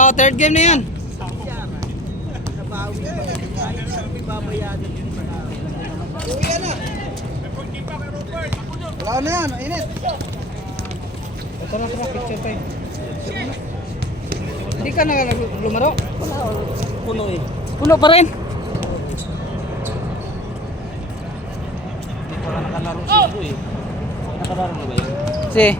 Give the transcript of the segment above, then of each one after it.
Oh, third game na yan. Wala na yan, init. Tara, picture tayo. Hindi ka na lumaro? Puno eh. Puno pa rin. Nakalaro siya eh. Nakalaro na ba yun? Si.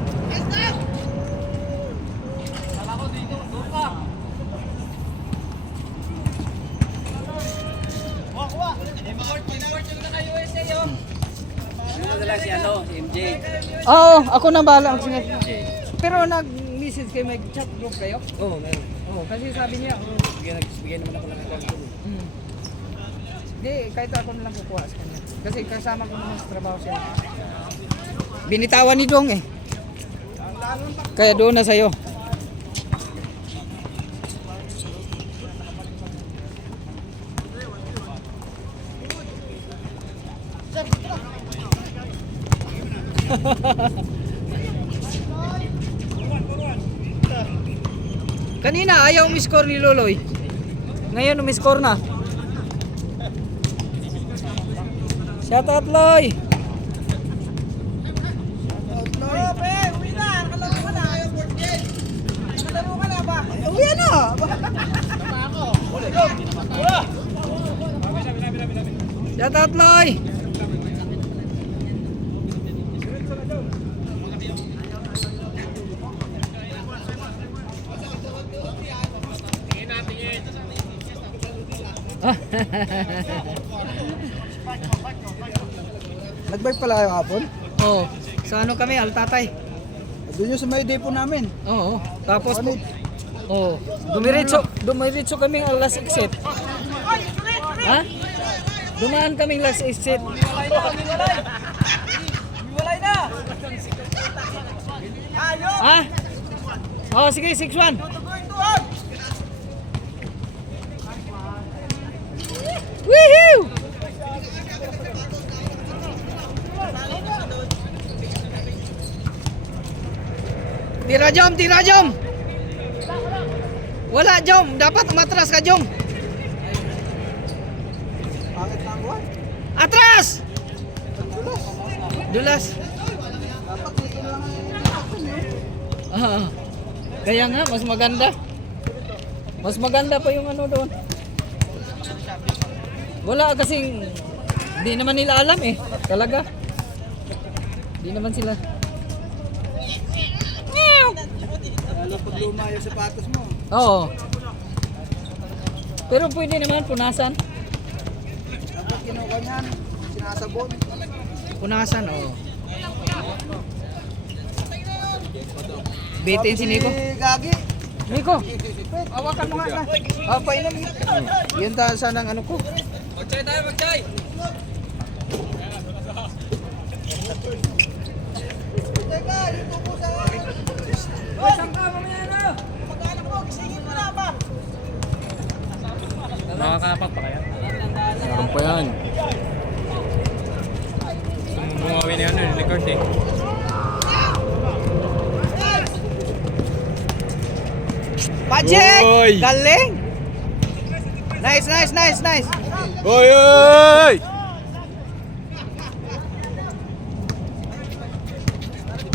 Si ano, si MJ. Oo, ako na bahala. Pero nag-message kayo, may chat group kayo? Oo, meron. Oo, kasi sabi niya, Bigyan naman ako ng account. hindi, kahit ako na lang kukuha sa kanya. Kasi kasama ko naman sa trabaho siya. Binitawan ni Dong eh. Kaya doon na sa'yo. Kanina ayaw umiscore ni Loloy. Ngayon umiscore na. Shout out Loy. Uwi na! Shout out Loy. Nag-bike pala kayo hapon? Oh, sa ano kami, Altatay. Doon yung sa may depo namin. Oo. Tapos po, oh, dumiretso kaming alas exit. Ha? Dumaan kaming last exit. Walay na! Ha? Oh, sige, 6-1. Woohoo! Tira Jom! Wala Jom, dapat umatras ka Jom. Pangit na ang buwan. Atras! Dulas. Dapat dito na lang ang Ah, kaya nga, mas maganda. Mas maganda pa yung ano doon. Wala kasing, di naman nila alam eh. Talaga. Di naman sila. lalo pag luma yung sapatos mo. Oo. Pero pwede naman punasan. Dapat kinuha niyan, sinasabon. Punasan, oo. Bitin si Nico. Gagi. Nico, hawakan mo nga na. Painom. Yun ta sanang ano ko. Mag-try tayo, mag-try. Teka, dito po sa... Hoy, saan ka mamaya na? Mag-anak mo, gisingin mo na ba? Nakakapat pa kaya? Meron pa yan. Gusto mong bumawi na yan, record eh. Magic! Oy! Galing! Nice! Oy! Oy!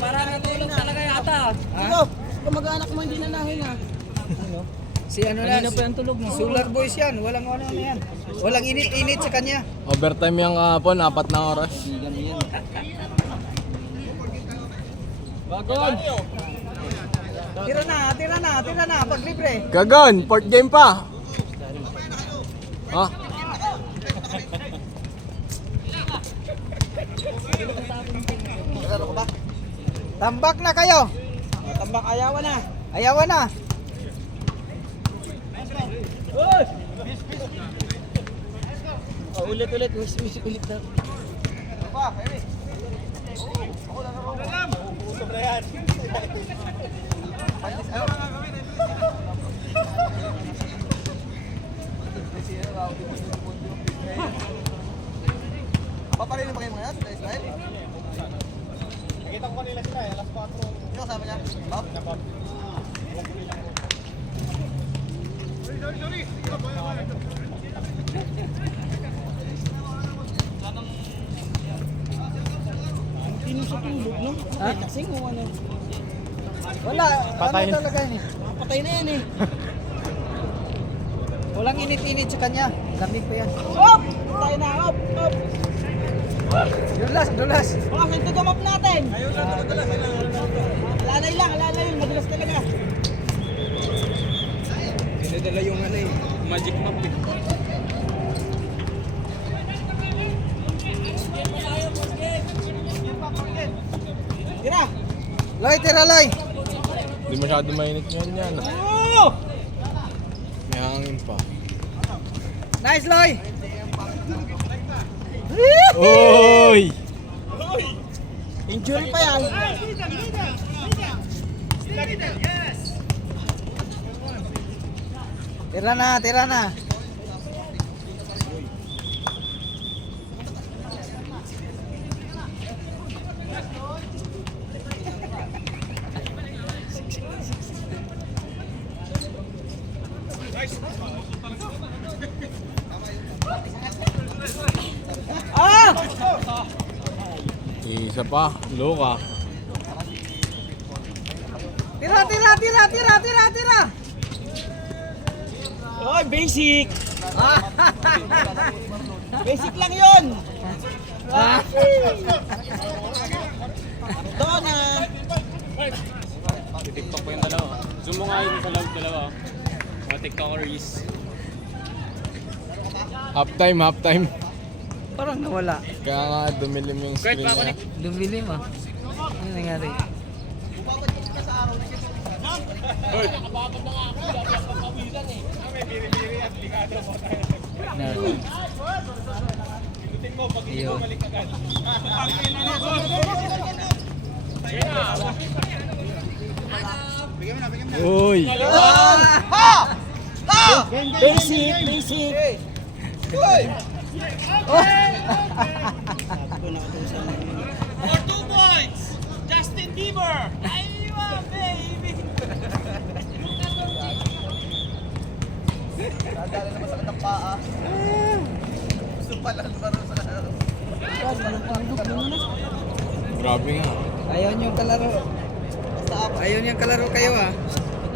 Para natulog talaga yata. Ikaw, mag-anak mo hindi na nahinga. Si ano na, tulog mo. Solar boys yan, walang ano na yan. Walang init-init sa kanya. Overtime yung hapon, 4 na oras. Bagon! Tira na, pag libre. Gagon! Port game pa! Ha? Tambak na kayo. Tambak ayawan na. Ayawan na. Ulit. Ulit na. Pa, Eri. Ako na ro. Usap na yan. Paparin ba kayo mga yan? Israel? Nakita ko kanila sila, alas 4. Sino kasama niya? Bob? Ha? Wala, Patay. ano talaga yun eh. Patay na yan eh. Walang init-init sa kanya. Lamig pa yan. Op! Tayo na, op! Op! Dulas, dulas. Baka sa tugamap natin. Alalay lang, alalay yun. Madulas talaga. Dinadala yung ano eh. Magic map eh. Tira! Loy, tira Loy. Hindi masyado mainit yan yan. Oo! May hangin pa. Nice Loy. Oy! Injury pa yan. Tira na, tira na. Ah! Isa pa. Loka. Tira, tira, tira, tira, tira, tira. Oy, basic! Basic lang yun! Doon na! TikTok pa yung dalawa. Zoom mo nga yung dalawa. Mga TikTokers. Half time, half time. Parang nawala. Kaya nga dumilim yung screen niya. Lumilim ah. Ano nangyari? Na. Ayun. Uy! Basic! Basic! For 2 points! Justin Bieber! Aywa, baby! Nadali naman sa katang paa. Gusto pala laro sa Grabe nga. Ayaw niyong kalaro. Ayaw niyang kalaro kayo ah.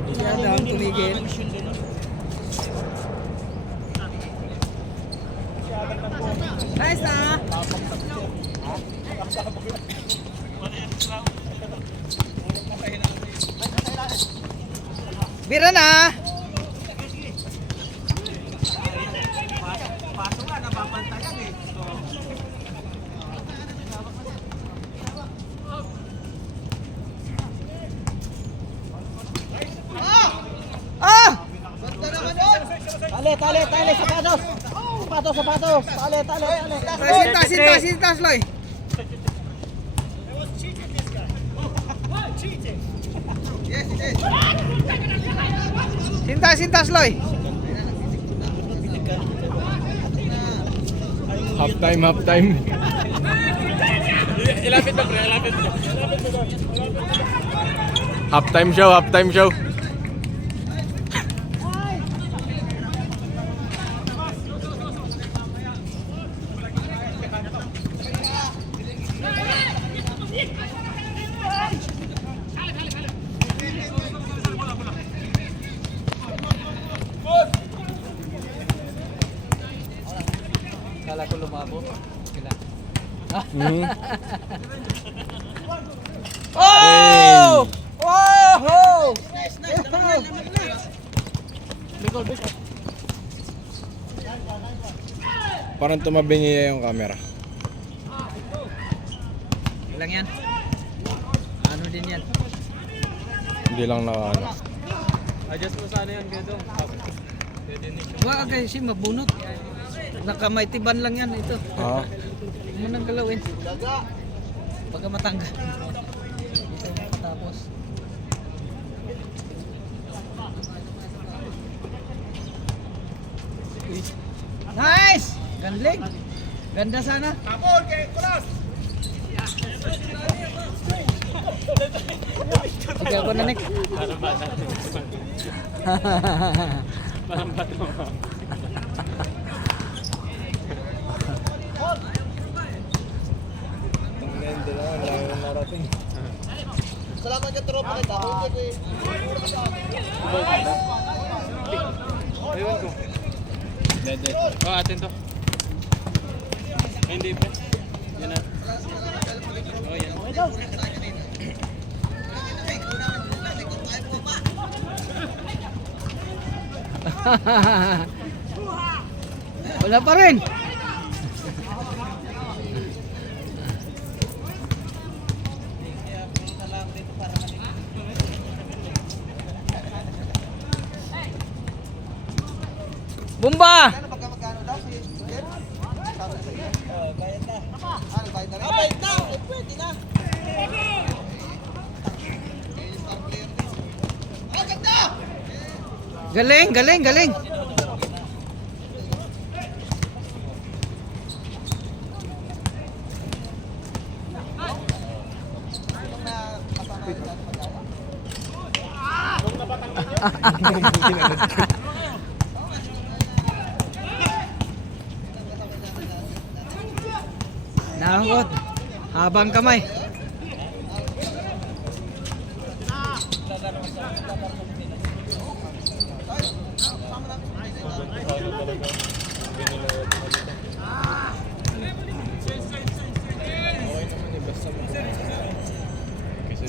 Siya daw ang tumigil. Nice ah. Bira na. Paso nga, napapantayan eh. Ah! Tali, tali, tali, sapatos! Sapatos, sapatos! Tali, tali, tali! Sintas, sintas, sintas, Loy. Sintas, sintas, Loy. Half time, half time. Ilapit na pre, ilapit na. Half time show, half time show. Kala ko lumabo. Kailan? Hmm. Oh! Oh! Nice, nice! Naman na, naman na! Parang tumabi niya yung camera. Ilang yan? Ano din yan? Hindi lang na ano. Adjust mo sana yan, Gedo. Wala kasi mabunot. Nakamaitiban lang yan ito. Ah. Huwag mo nang galawin. Pagka matanggal. Dito matapos. Nice! Ganling! Ganda sana. Tapon kay Kulas! Sige ako na, Nick. Parang bato. Hindi lang, layo na narating. Salamat ka tropa kita. Hindi ko Ewan ko. Dead. Oh, atin to. Ay, hindi pa. Yan na. Oh, yan. Wala pa rin. Bumba! Ano magkano daw si Jen? Sabi sa iyo. Bayad na. Bayad na rin. Bayad na. Pwede na. Ganda! Galing. Nakakot. Habang kamay.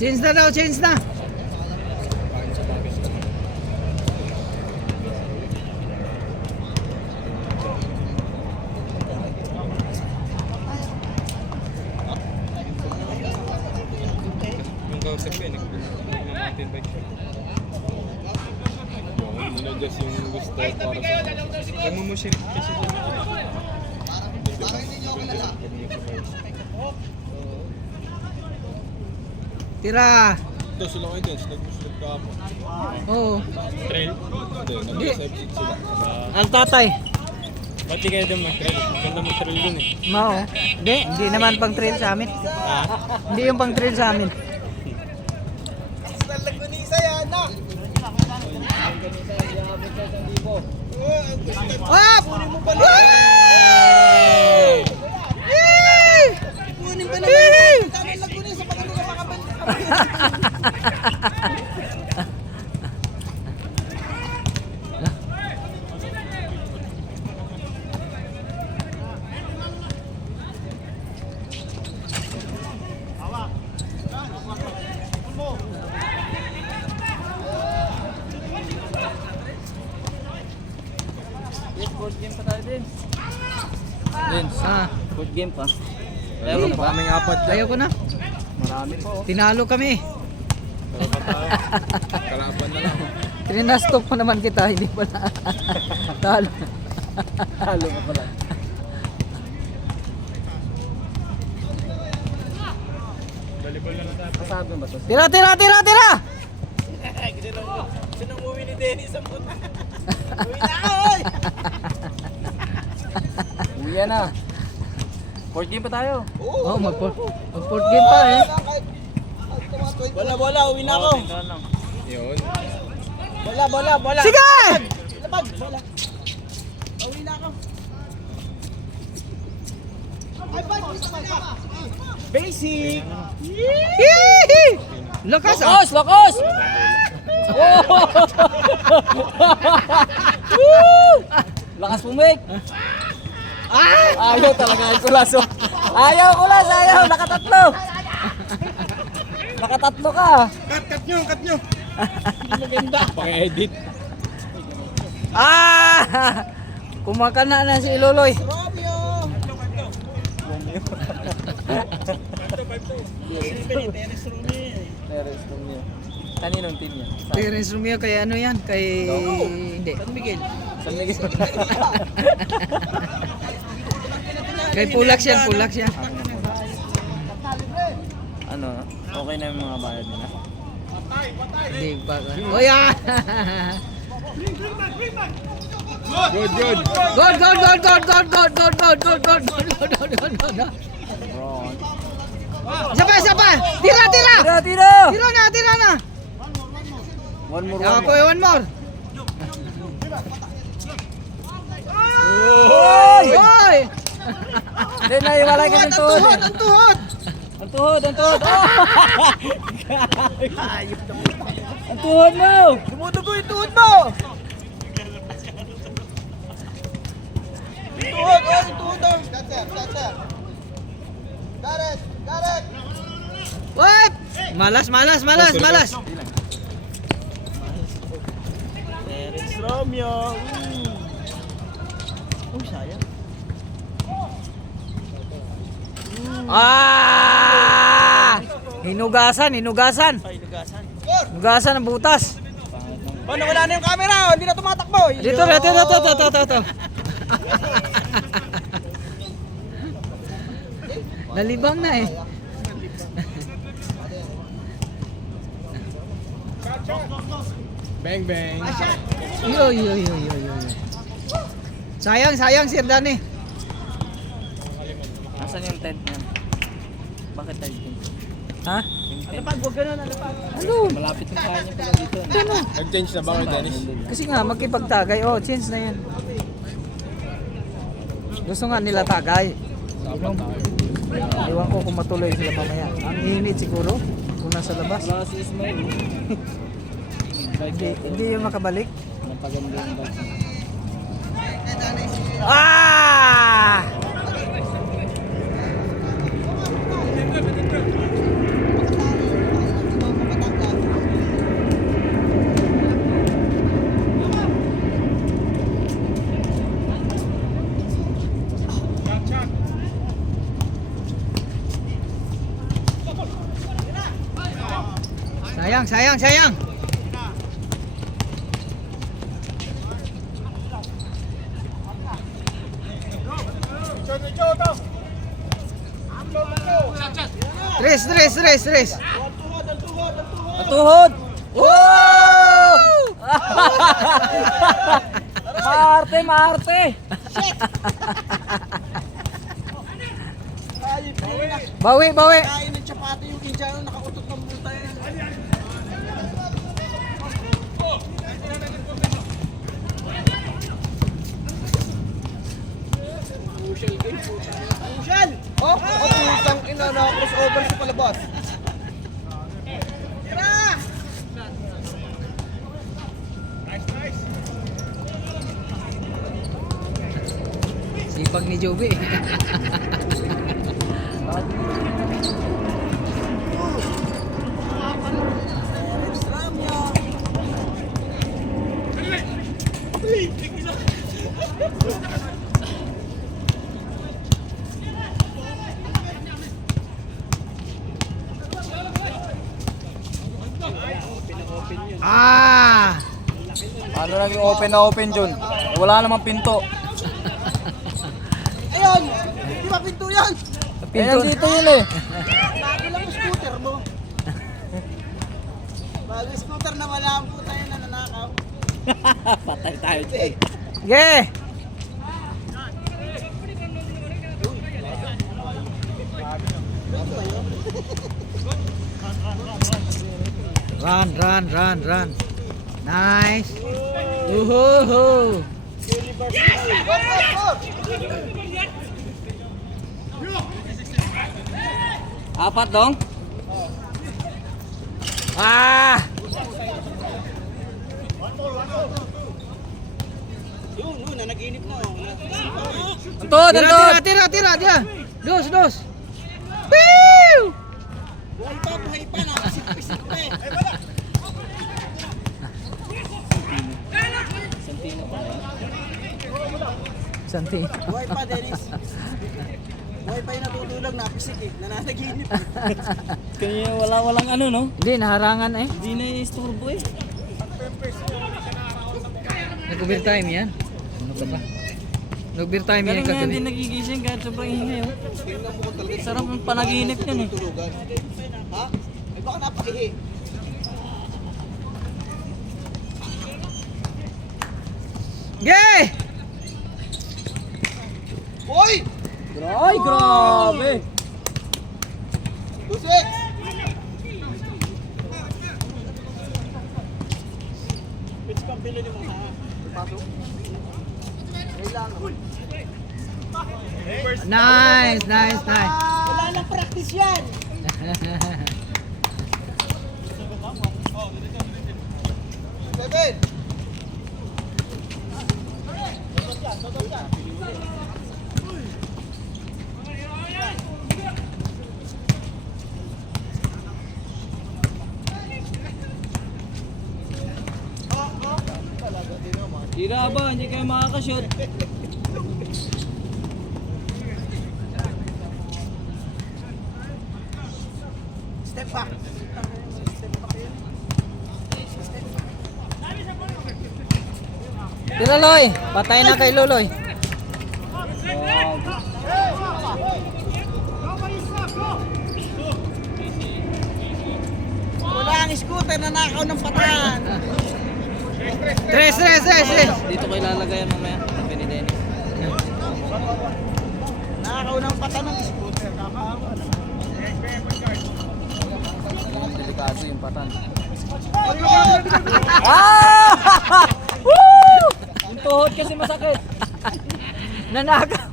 Change na daw, change na. Yung kausap ko, nag-mountain bike siya. Yung in-adjust yung gusto para sa... Nagmumushil kasi siya. Tira. Ito sila ngayon din, nag-mushil ka ako. Oo. Trail. Hindi, nag-save sila. Ang tatay. Ba't di kayo doon mag-trail? Ganda mag-trail dun eh. Mao. Hindi naman pang trail sa amin. Hindi yung pang trail sa amin. Sa Lagunisa yan na. Up! Kunin mo pa na. Kunin pa na. Kami Lagunisa pag hindi ka makabalik. Fourth game pa tayo din. Ah, Fourth game pa. Ayaw ko pa kaming apat dyan. ayaw ko na. Marami po. Tinalo kami. Kalaban na lang. Trinastop pa naman kita, hindi pa na. Talo. Halo pa pala. Volleyball na lang tayo. Masabi ba ito? Tira! Sinong uwi ni Dennis ang puta? Uwi na oy! Uwi na. Fourth game pa tayo. Oh, mag-fourth game pa eh. Bola, uwi na ako. Tingnan lang. Yun. Bola. Sige! Labag, bola. Uwi na ako. Ay, bye, Basic! Hihi! Lakas ah! Lakas! Lakas pumik! Ah! Ayaw talaga ang kulas. Ayaw kulas, ayaw! Nakatatlo! Nakatatlo ka! Cut nyo! Pang-edit. Ah! Kumakana na si Loloy. Romeo! Neres kong niya. Kaninong team niya? Terence Romeo kay ano yan? Kay... Hindi. San Miguel. Kay Pulax yan. Ano? Okay na yung mga bayad nila? Hindi pa. Oh yeah! Good. Good. Isa pa! Tira! Tira! Tira na! One more. Ako, one more. Hoy! Hoy! Hindi na iwalay ka ng tuhod. Ang tuhod! Ang tuhod, ang tuhod. Oh! Ang tuhod mo! Dumudugo yung tuhod mo! Tuhod! Oh, yung tuhod oh! That's it! Got it! Got it! What? Malas, malas, malas, malas. Terence Romeo! Oh, sayang. Ah! Hinugasan, hinugasan. Ay, lugasan. Hinugasan ng butas. Oh, nawala na yung camera! Oh, hindi na tumatakbo! Dito, dito. Nalibang na eh. Bang bang. Yo. Sayang, Sir Danny. Nasaan yung tent niyan? Bakit tayo dito? Ha? Alapag, huwag ganun, alapag. Ano? Malapit yung kaya niya pala dito. Ano? Nag-change na ba kayo, Dennis? Kasi nga magkipagtagay. Oh, change na yan. Gusto nga nila tagay. Iwan ko kung matuloy sila mamaya. Ang init siguro kung nasa labas. Wala si Ismail. Hindi yung makabalik. Napaganda yung bag. Ah! Sayang. Tres. Tuhod! Oh! Maarte! Bawi. Kain ng chapati yung Indiano, nakautot ng buta yan. Pushal! Oh, putang ina na crossover sa palabas. Sipag ni Joby. Ah! Paano naging open na open dun? Wala namang pinto. Ayun! Di ba pinto yan? Pinto dito yun eh. Bago lang yung scooter mo. Bago yung scooter na wala ang puta yan na nanakaw. Patay tayo dyan. Yeah! Run. Nice. Woohoo! Apat dong? Ah! Yun, nanaginip na. Antod! Tira. Dia. Dos. Pew! Buhay pa, nakasip-isip na eh. Santi. Buhay pa, Dennis. Buhay pa yung natutulog, napisik eh. Nananaginip. Kanya walang ano no? Hindi, naharangan eh. Hindi na isturbo eh. Nag-overtime yan. Ano ka ba? Nag-overtime yan Galing nga hindi kagabi. nagigising kahit sobrang ingay oh. Sarap ng panaginip yan eh. Tulugan. Ha? Ay baka napakihi. Yay! Hoy! Ay, grabe! 2-6! Pitch pang bili ni mo ha? Pasok? Nice, nice, nice. Wala nang practice yan. Seven. Tira ba? Hindi kayo makakashoot. Step back. Tira Loy, patay na kay Loloy. Wala ang scooter na nakaw ng patahan. Tres. Dito ko ilalagay yan mamaya. Sabi ni Dennis. Nakaw ng patahan ng scooter. Nakakawa na. Delikado yung patan. Yung tuhod kasi masakit. Nanakaw.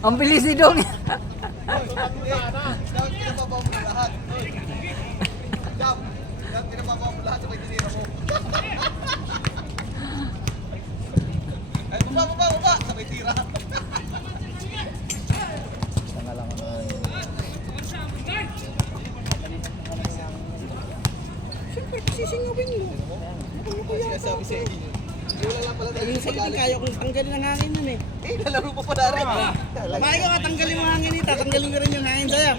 Ang bilis ni Dong. Dapat kinababaw mo lahat. Dapat kinababaw mo lahat sabay tinira mo. Ay, baba! Sabay tira. Tanga lang ako. Siyempre, sisingawin mo. Sinasabi sa inyo. Wala lang pala tayo Minsan hindi kaya kong tanggalin ang hangin nun eh. Nalaro pa pa rin. Kumain ka, tanggalin mo ang hangin nito. Tanggalin ko rin yung hangin sa'yo.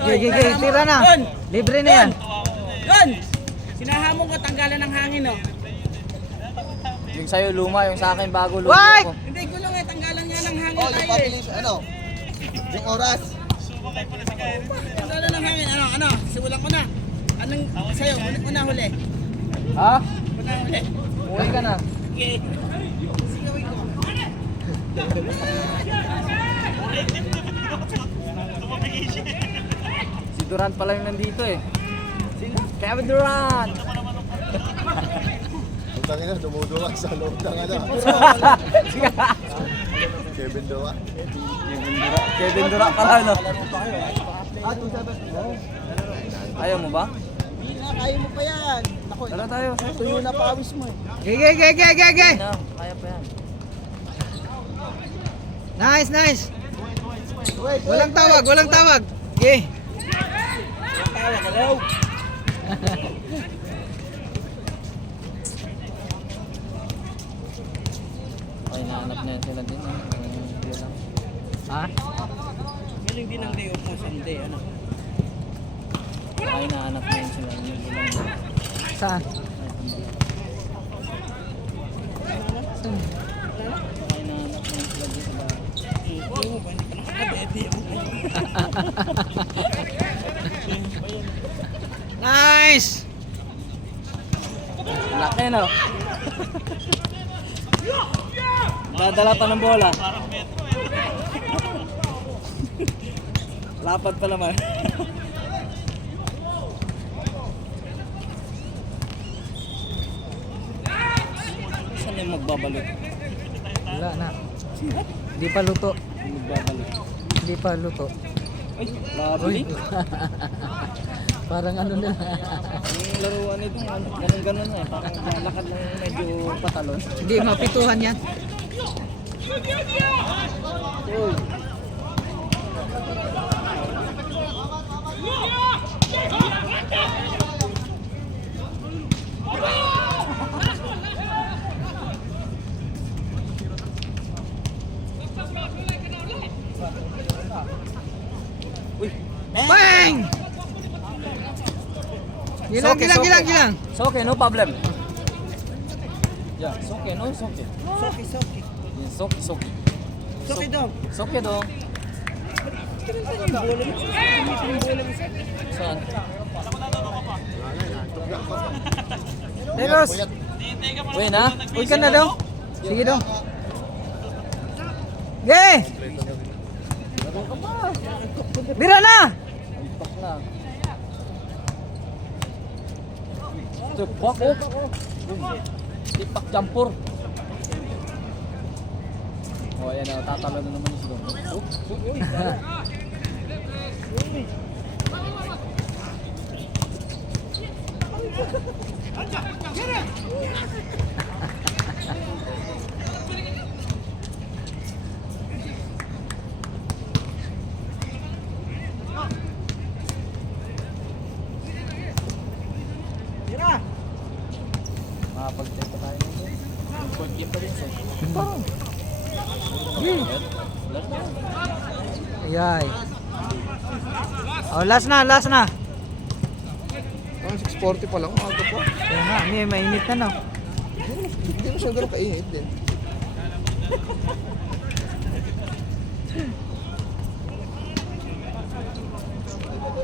Gigi, tira na. Libre na yan. Yun! Sinahamon ko tanggalan ng hangin, oh. Yung sa'yo luma, yung sa akin bago luma Why? ko. Hindi gulong eh, tanggalan nga ng hangin Oh, yung tayo eh. pabilis, ano? Yung oras. Tanggalan ng hangin, ano? Simulan ko na. Anong sa'yo? Una huli. Ha? Una huli. Uwi ka na. Okay. Singawin ko. Si Durant pala yung nandito eh. Kevin Durant! Putang ina, dumuduwa sa loob ng ano. Kevin Doa. Kevin Durant pala no? Ayaw mo ba? Hindi na, kaya mo pa yan. Ako, Tara tayo. tuyo na pawis mo eh. Gigi. Na, kaya pa yan. Nice. Walang tawag. Gigi. Tawa ka daw. Okay, nahanap niya sila din. Yun lang. Ha? Galing din ang day off mo Sunday, ano? Okay, nahanap niya sila. Yun lang. Saan? Okay, nahanap niya sila din sa bahay. Hindi mo ba, hindi pa nakakadete ako. Nice! Laki no? Dadala pa ng bola. Lapat pa naman. Saan yung magbabalot? Wala na. Hindi pa luto. Magbabalot. Hindi pa luto. Ay, labi. Parang ano na. Yung laruan nito, ganun-ganun na eh. Parang malakad lang medyo patalon. Hindi, mapituhan yan. Uy. Uy. Bang! Gilang. It's okay, no problem. Yeah, it's okay, no? It's okay. Soki. Yeah, it's okay, it's okay. Soki daw. It's okay dong. Kinanta yung bola mo. Yung bola mo. Saan? Delos! Uy na? Uy ka na daw. Sige daw. Ge! Bira na! Antok na. Fuck oh. Tipak jumper. Oh, ayan na, tatalo na naman yung slow. Makapag-check pa tayo nito. Point game pa rin siya. Ayay. Oh, last na, last na. Ang 6:40 pa lang, aga pa. Kaya nga, may mainit na no. Hindi mo siya ganun kainit din.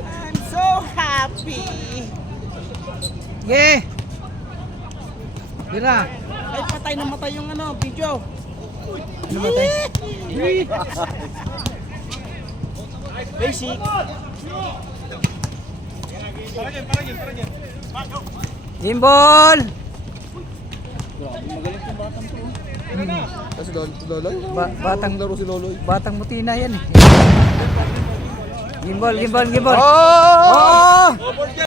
I'm so happy. Yeah. Bira. Ay, patay na matay yung video. Ano ba tayo? Basic. Gimbal. Grabe, magaling yung batang to. Kasi Lolo, Batang laro si Lolo. batang mutina yan eh. Gimbal, gimbal, gimbal. Oh! Oh!